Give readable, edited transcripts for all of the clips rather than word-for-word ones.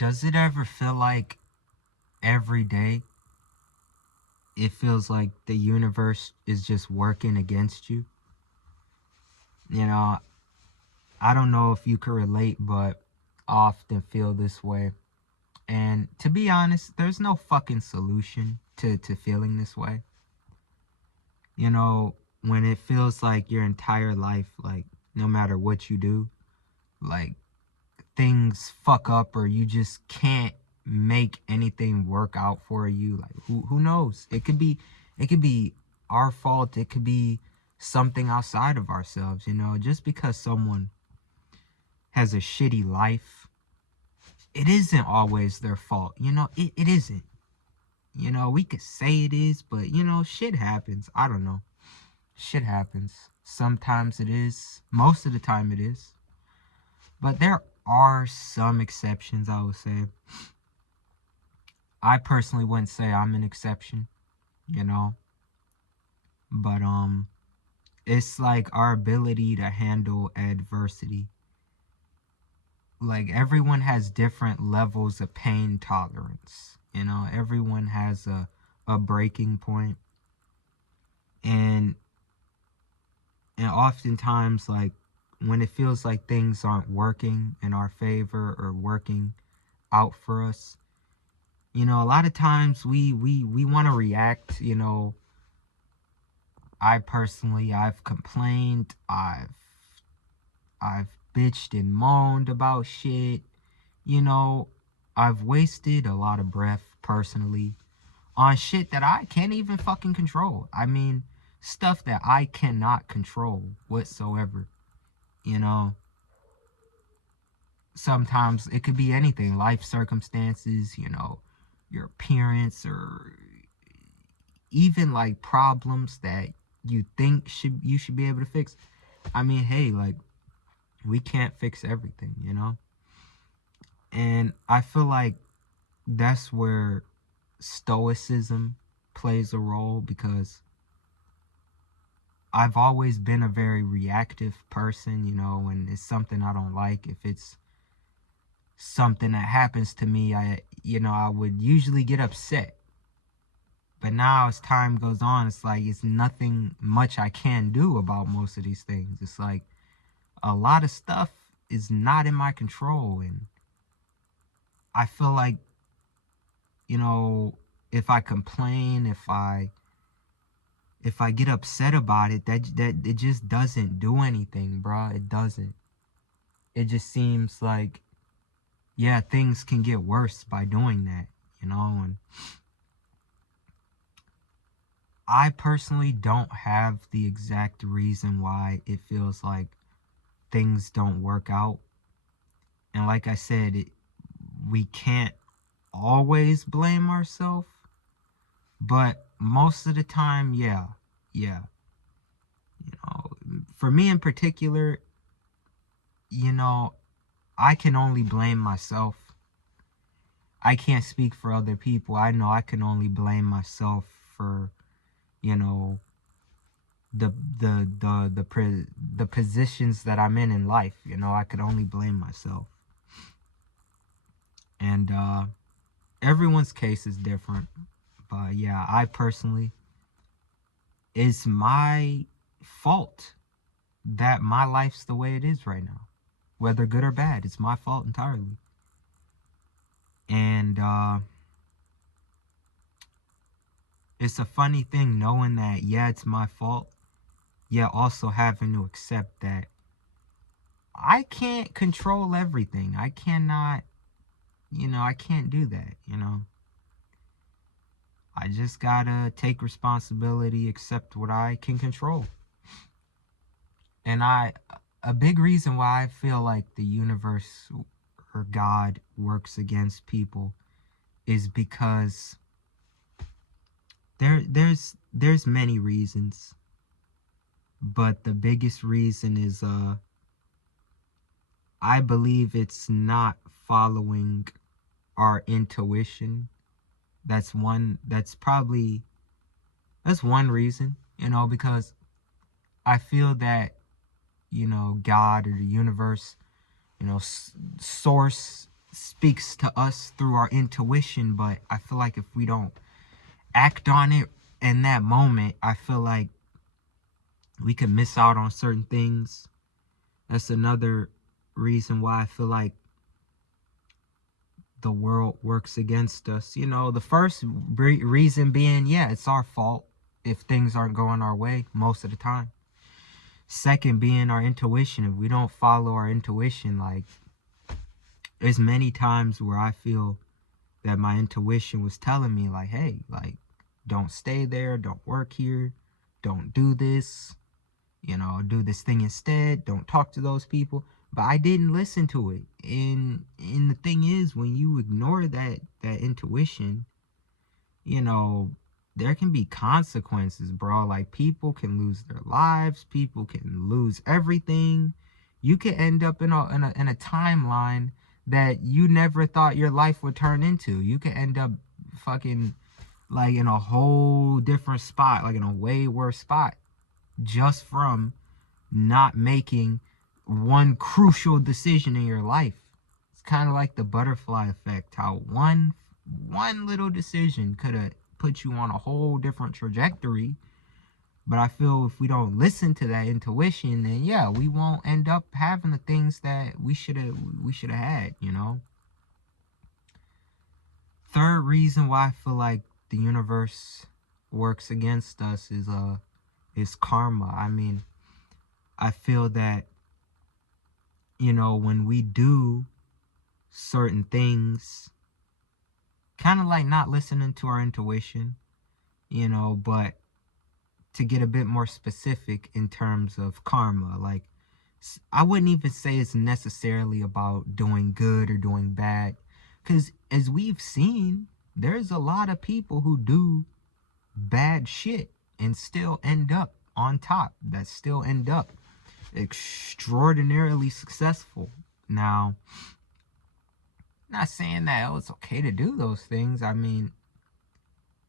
Does it ever feel like every day it feels like the universe is just working against you? You know, I don't know if you can relate, but I often feel this way. And to be honest, there's no fucking solution to feeling this way. You know, when it feels like your entire life, like no matter what you do, like things fuck up or you just can't make anything work out for you. Like who knows? It could be our fault. It could be something outside of ourselves, you know. Just because someone has a shitty life, it isn't always their fault. You know, it isn't. You know, we could say it is, but you know, shit happens. I don't know. Shit happens. Sometimes it is. Most of the time it is. But there are some exceptions, I would say. I personally wouldn't say I'm an exception, you know. But it's like our ability to handle adversity. Like everyone has different levels of pain tolerance. You know, everyone has a breaking point. And oftentimes, like when it feels like things aren't working in our favor or working out for us, you know, a lot of times we want to react. You know, I've complained, I've bitched and moaned about shit. You know, I've wasted a lot of breath personally on shit that I can't even fucking control. I mean, stuff that I cannot control whatsoever. You know, sometimes it could be anything, life circumstances, you know, your appearance, or even like problems that you think you should be able to fix. I mean, hey, like we can't fix everything, you know? And I feel like that's where stoicism plays a role, because I've always been a very reactive person, you know. When it's something I don't like, if it's something that happens to me, I would usually get upset. But now as time goes on, it's like it's nothing much I can do about most of these things. It's like a lot of stuff is not in my control, and I feel like, you know, if I complain, if I get upset about it, that it just doesn't do anything, bruh. It doesn't. It just seems like, yeah, things can get worse by doing that, you know. And I personally don't have the exact reason why it feels like things don't work out. And like I said, we can't always blame ourselves, but most of the time, yeah. You know, for me in particular, you know, I can only blame myself. I can't speak for other people. I know I can only blame myself for, you know, the positions that I'm in life. You know, I could only blame myself. And everyone's case is different. But yeah, I personally, it's my fault that my life's the way it is right now. Whether good or bad, it's my fault entirely. And it's a funny thing knowing that, yeah, it's my fault, yet also having to accept that I can't control everything. I cannot, you know, I can't do that, you know. I just gotta take responsibility, accept what I can control. And a big reason why I feel like the universe or God works against people is because there's many reasons, but the biggest reason is I believe it's not following our intuition. That's one reason, you know, because I feel that, you know, God or the universe, you know, source, speaks to us through our intuition, but I feel like if we don't act on it in that moment, I feel like we could miss out on certain things. That's another reason why I feel like the world works against us. You know, the first reason being, yeah, it's our fault if things aren't going our way most of the time. Second being our intuition. If we don't follow our intuition, like, there's many times where I feel that my intuition was telling me, like, hey, like, don't stay there, don't work here, don't do this, you know, do this thing instead, don't talk to those people. But I didn't listen to it. And the thing is, when you ignore that intuition, you know, there can be consequences, bro. Like, people can lose their lives, people can lose everything. You could end up in a timeline that you never thought your life would turn into. You could end up fucking like in a whole different spot, like in a way worse spot, just from not making one crucial decision in your life. It's kind of like the butterfly effect, how one little decision could have put you on a whole different trajectory. But I feel if we don't listen to that intuition, then yeah, we won't end up having the things that we should have had, you know. Third reason why I feel like the universe works against us is karma. I mean, I feel that, you know, when we do certain things, kind of like not listening to our intuition, you know, but to get a bit more specific in terms of karma, like, I wouldn't even say it's necessarily about doing good or doing bad, because as we've seen, there's a lot of people who do bad shit and still end up on top, that still end up extraordinarily successful. Now, not saying that, oh, it's okay to do those things, I mean,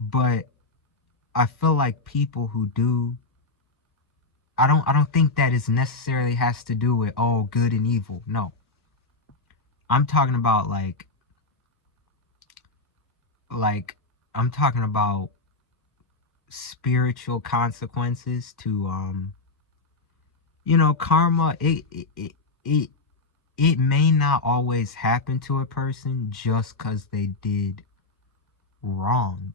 but I feel like people who do, I don't think that is necessarily has to do with, oh, good and evil. No. I'm talking about like I'm talking about spiritual consequences to you know, karma. It it may not always happen to a person just cuz they did wrong.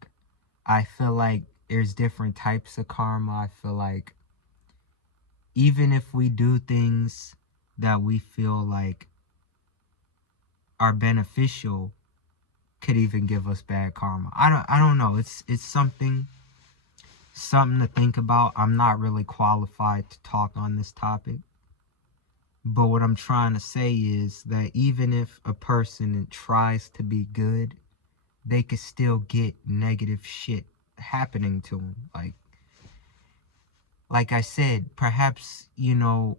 I feel like there's different types of karma. I feel like even if we do things that we feel like are beneficial, could even give us bad karma. I don't know. It's something to think about. I'm not really qualified to talk on this topic. But what I'm trying to say is that even if a person tries to be good, they could still get negative shit happening to them. Like I said, perhaps, you know,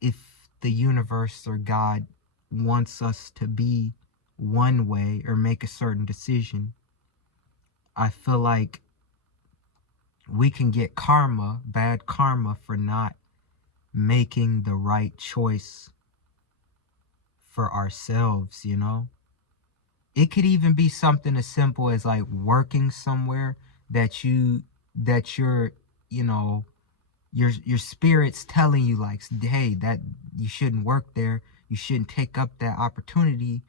if the universe or God wants us to be one way or make a certain decision, I feel like we can get karma, bad karma, for not making the right choice for ourselves, you know? It could even be something as simple as like working somewhere that you're, you know, your spirit's telling you like, hey, that you shouldn't work there, you shouldn't take up that opportunity,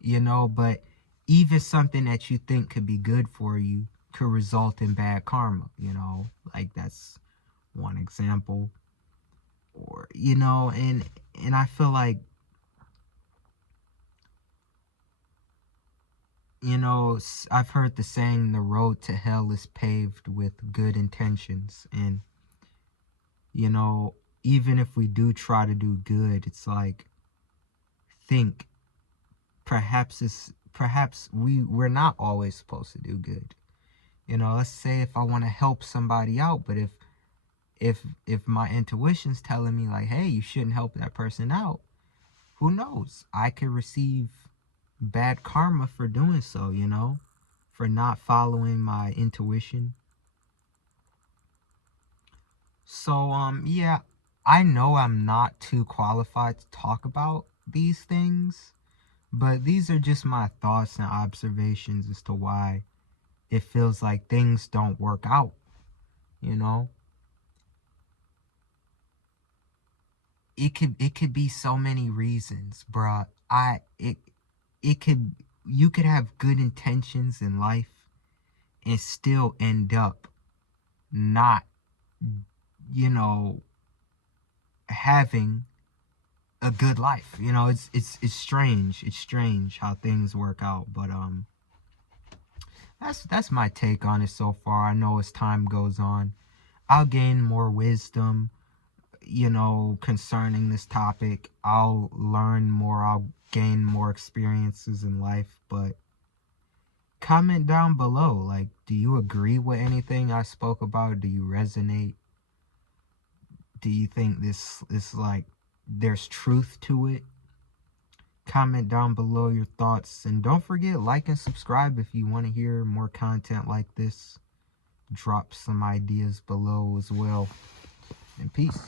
you know. But even something that you think could be good for you could result in bad karma, you know. Like, that's one example. Or, you know, and I feel like, you know, I've heard the saying, the road to hell is paved with good intentions. And, you know, even if we do try to do good, it's like, think, perhaps we're not always supposed to do good. You know, let's say if I want to help somebody out, but if my intuition's telling me like, hey, you shouldn't help that person out, who knows? I could receive bad karma for doing so, you know, for not following my intuition. So yeah, I know I'm not too qualified to talk about these things, But these are just my thoughts and observations as to why it feels like things don't work out, you know? It could be so many reasons, bruh. It could, you could have good intentions in life and still end up not, you know, having a good life. You know, it's strange. It's strange how things work out. But that's my take on it so far. I know as time goes on, I'll gain more wisdom, you know, concerning this topic. I'll learn more. I'll gain more experiences in life. But comment down below. Like, do you agree with anything I spoke about? Do you resonate? Do you think this is like there's truth to it? Comment down below your thoughts, and don't forget, like and subscribe if you want to hear more content like this. Drop some ideas below as well, and peace.